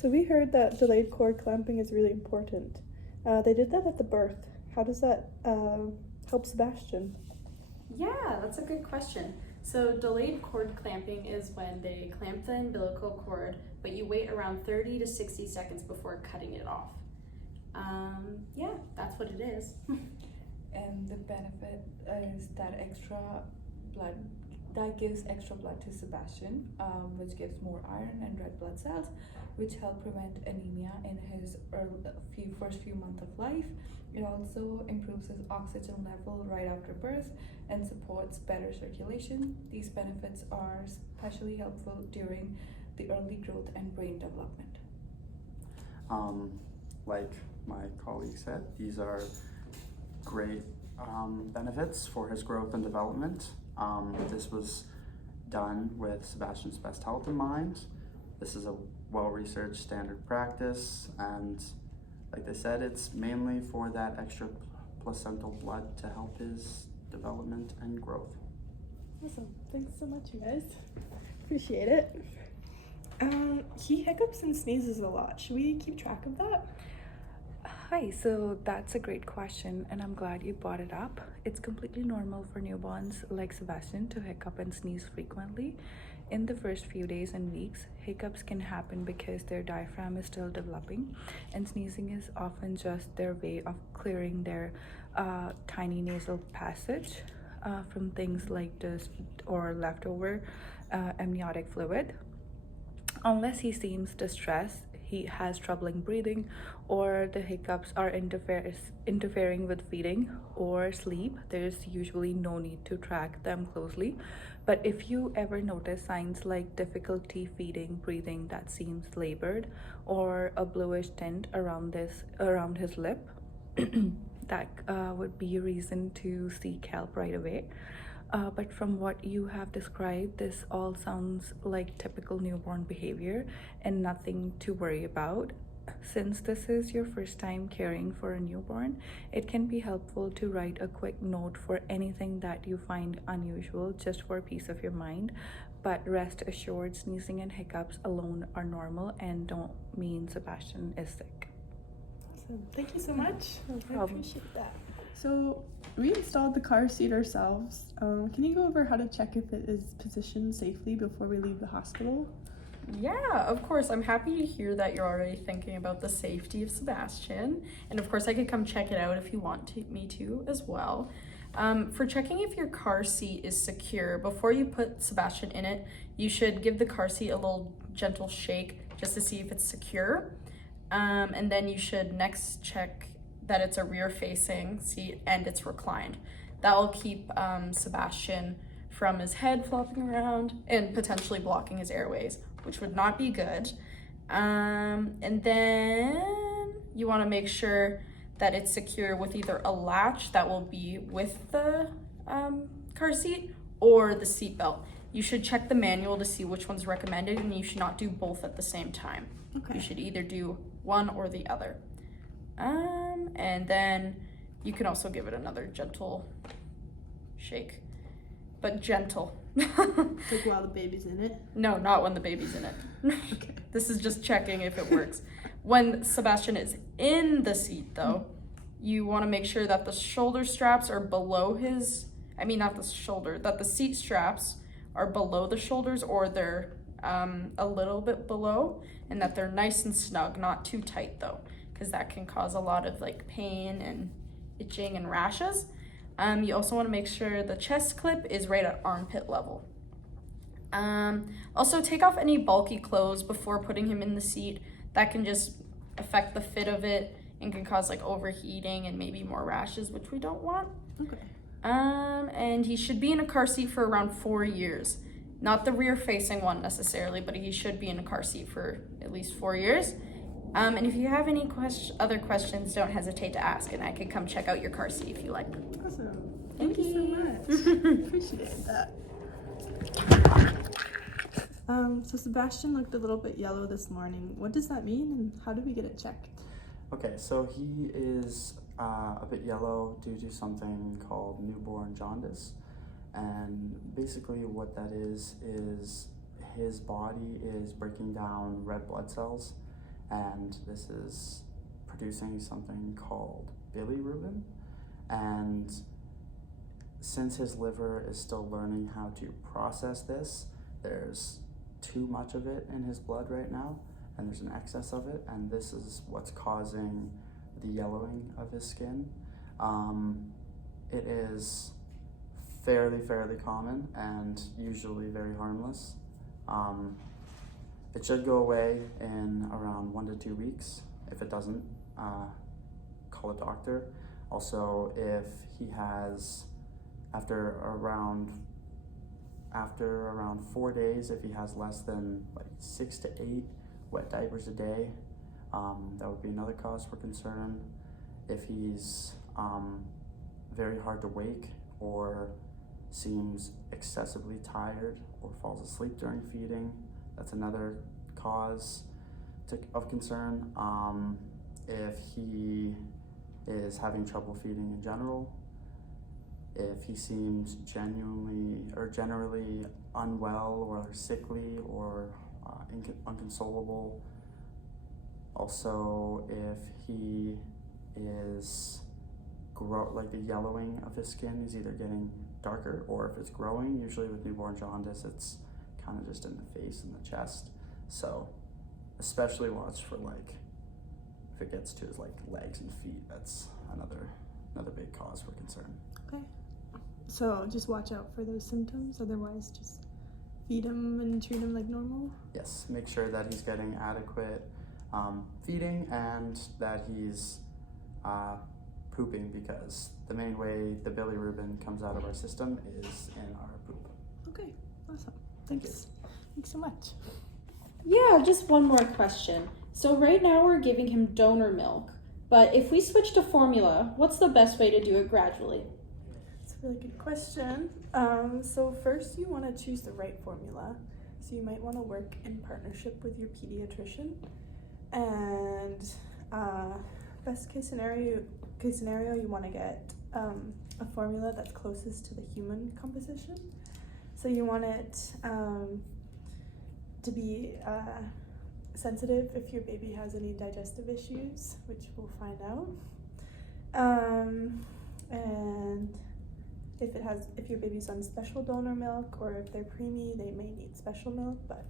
So we heard that delayed cord clamping is really important. They did that at the birth. How does that help Sebastian? Yeah, that's a good question. So delayed cord clamping is when they clamp the umbilical cord, but you wait around 30 to 60 seconds before cutting it off. Yeah, that's what it is. And the benefit is that extra blood that gives extra blood to Sebastian, which gives more iron and red blood cells, which help prevent anemia in his first few months of life. It also improves his oxygen level right after birth and supports better circulation. These benefits are especially helpful during the early growth and brain development. Like my colleague said, these are great benefits for his growth and development. This was done with Sebastian's best health in mind. This is a well-researched standard practice, and like they said, it's mainly for that extra placental blood to help his development and growth. Awesome. Thanks so much, you guys. Appreciate it. He hiccups and sneezes a lot. Should we keep track of that? Hi, so that's a great question, and I'm glad you brought it up. It's completely normal for newborns like Sebastian to hiccup and sneeze frequently. In the first few days and weeks, hiccups can happen because their diaphragm is still developing, and sneezing is often just their way of clearing their tiny nasal passage from things like dust or leftover amniotic fluid. Unless he seems distressed, he has trouble breathing, or the hiccups are interfering with feeding or sleep, there's usually no need to track them closely. But if you ever notice signs like difficulty feeding, breathing that seems labored, or a bluish tint around his lip, that would be a reason to seek help right away. But from what you have described, this all sounds like typical newborn behavior and nothing to worry about. Since this is your first time caring for a newborn, it can be helpful to write a quick note for anything that you find unusual, just for peace of your mind. But rest assured, sneezing and hiccups alone are normal and don't mean Sebastian is sick. Awesome. Thank you so much. No I problem. appreciate that. So we installed the car seat ourselves. Can you go over how to check if it is positioned safely before we leave the hospital? Yeah, of course. I'm happy to hear that you're already thinking about the safety of Sebastian. And of course, I could come check it out if you want me to as well. For checking if your car seat is secure, before you put Sebastian in it, you should give the car seat a little gentle shake just to see if it's secure. And then you should next check that it's a rear-facing seat and it's reclined. That will keep Sebastian from his head flopping around and potentially blocking his airways, which would not be good. And then you want to make sure that it's secure with either a latch that will be with the car seat or the seat belt. You should check the manual to see which one's recommended, and you should not do both at the same time. Okay. You should either do one or the other. And then you can also give it another gentle shake, but gentle. Like while the baby's in it? No, not when the baby's in it. Okay. This is just checking if it works. When Sebastian is in the seat, though, you want to make sure that the shoulder straps are below that the seat straps are below the shoulders, or they're a little bit below, and that they're nice and snug, not too tight though, because that can cause a lot of like pain and itching and rashes. You also want to make sure the chest clip is right at armpit level. Also take off any bulky clothes before putting him in the seat. That can just affect the fit of it and can cause like overheating and maybe more rashes, which we don't want. Okay. And he should be in a car seat for around 4 years. Not the rear facing one necessarily, but he should be in a car seat for at least 4 years. And if you have any other questions, don't hesitate to ask, and I could come check out your car seat if you like. Awesome. Thank you so you. much. Appreciate that. So Sebastian looked a little bit yellow this morning. What does that mean, and how do we get it checked? Okay, so he is a bit yellow due to something called newborn jaundice. And basically what that is his body is breaking down red blood cells, and this is producing something called bilirubin. And since his liver is still learning how to process this, there's too much of it in his blood right now, and there's an excess of it, and this is what's causing the yellowing of his skin. It is fairly common and usually very harmless. It should go away in around 1 to 2 weeks. If it doesn't, call a doctor. Also, if he has, after around 4 days, if he has less than like 6 to 8 wet diapers a day, that would be another cause for concern. If he's very hard to wake or seems excessively tired or falls asleep during feeding, that's another cause of concern. If he is having trouble feeding in general, if he seems generally unwell or sickly or unconsolable. Also, if he is like the yellowing of his skin is either getting darker, or if it's growing. Usually with newborn jaundice, it's kind of just in the face and the chest. So especially watch for like if it gets to his like legs and feet. That's another big cause for concern. Okay. So just watch out for those symptoms. Otherwise, just feed him and treat him like normal. Yes, make sure that he's getting adequate feeding and that he's pooping, because the main way the bilirubin comes out of our system is in our poop. Okay, awesome. Thank you. Thanks so much. Yeah, just one more question. So right now we're giving him donor milk, but if we switch to formula, what's the best way to do it gradually? That's a really good question. So first you want to choose the right formula. So you might want to work in partnership with your pediatrician. And best case scenario, you want to get a formula that's closest to the human composition. So you want it to be sensitive if your baby has any digestive issues, which we'll find out. And if your baby's on special donor milk, or if they're preemie, they may need special milk, but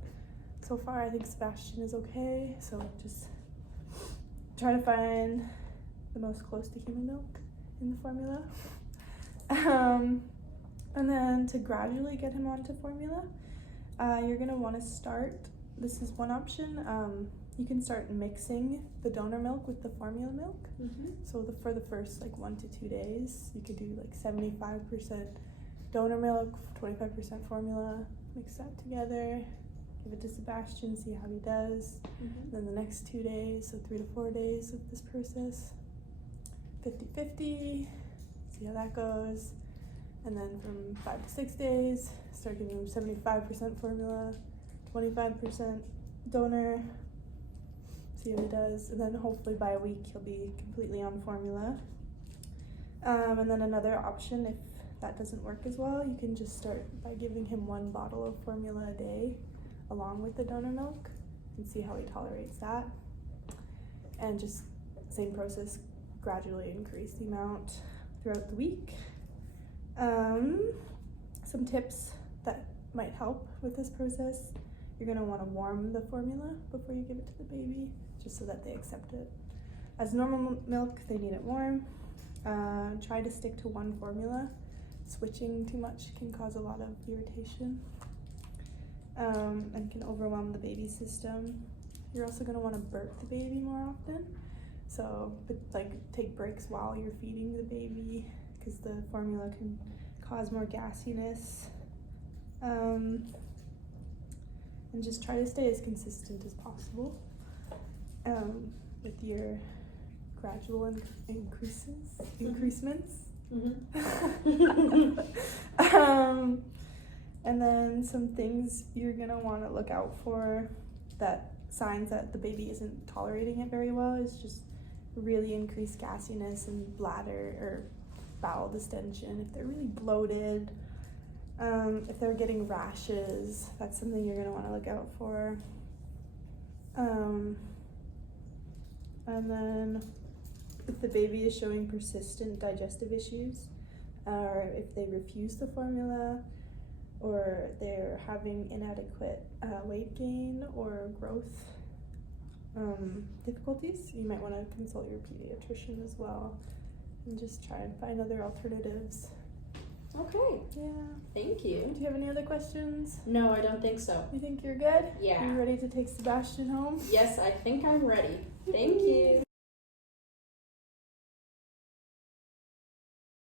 so far I think Sebastian is okay, so just try to find the most close to human milk in the formula. And then to gradually get him onto formula, you're gonna wanna start, this is one option, you can start mixing the donor milk with the formula milk. So for the first like 1 to 2 days, you could do like 75% donor milk, 25% formula, mix that together, give it to Sebastian, see how he does. Then the next 2 days, so 3 to 4 days of this process, 50-50, see how that goes. And then from 5 to 6 days, start giving him 75% formula, 25% donor, see how he does. And then hopefully by a week he'll be completely on formula. And then another option, if that doesn't work as well, you can just start by giving him 1 bottle of formula a day along with the donor milk and see how he tolerates that. And just same process, gradually increase the amount throughout the week. Some tips that might help with this process: you're going to want to warm the formula before you give it to the baby, just so that they accept it. As normal milk, they need it warm. Try to stick to 1 formula. Switching too much can cause a lot of irritation and can overwhelm the baby system. You're also going to want to burp the baby more often. So take breaks while you're feeding the baby, because the formula can cause more gassiness. And just try to stay as consistent as possible with your gradual increasements. And then some things you're gonna want to look out for, that signs that the baby isn't tolerating it very well, is just really increased gassiness and bladder or bowel distension. If they're really bloated, if they're getting rashes, that's something you're gonna want to look out for. And then if the baby is showing persistent digestive issues, or if they refuse the formula, or they're having inadequate weight gain or growth difficulties, you might want to consult your pediatrician as well and just try and find other alternatives. Okay, Yeah. thank you. Do you have any other questions? No, I don't think so. You think you're good? Yeah. You ready to take Sebastian home? Yes, I think I'm ready. Thank you.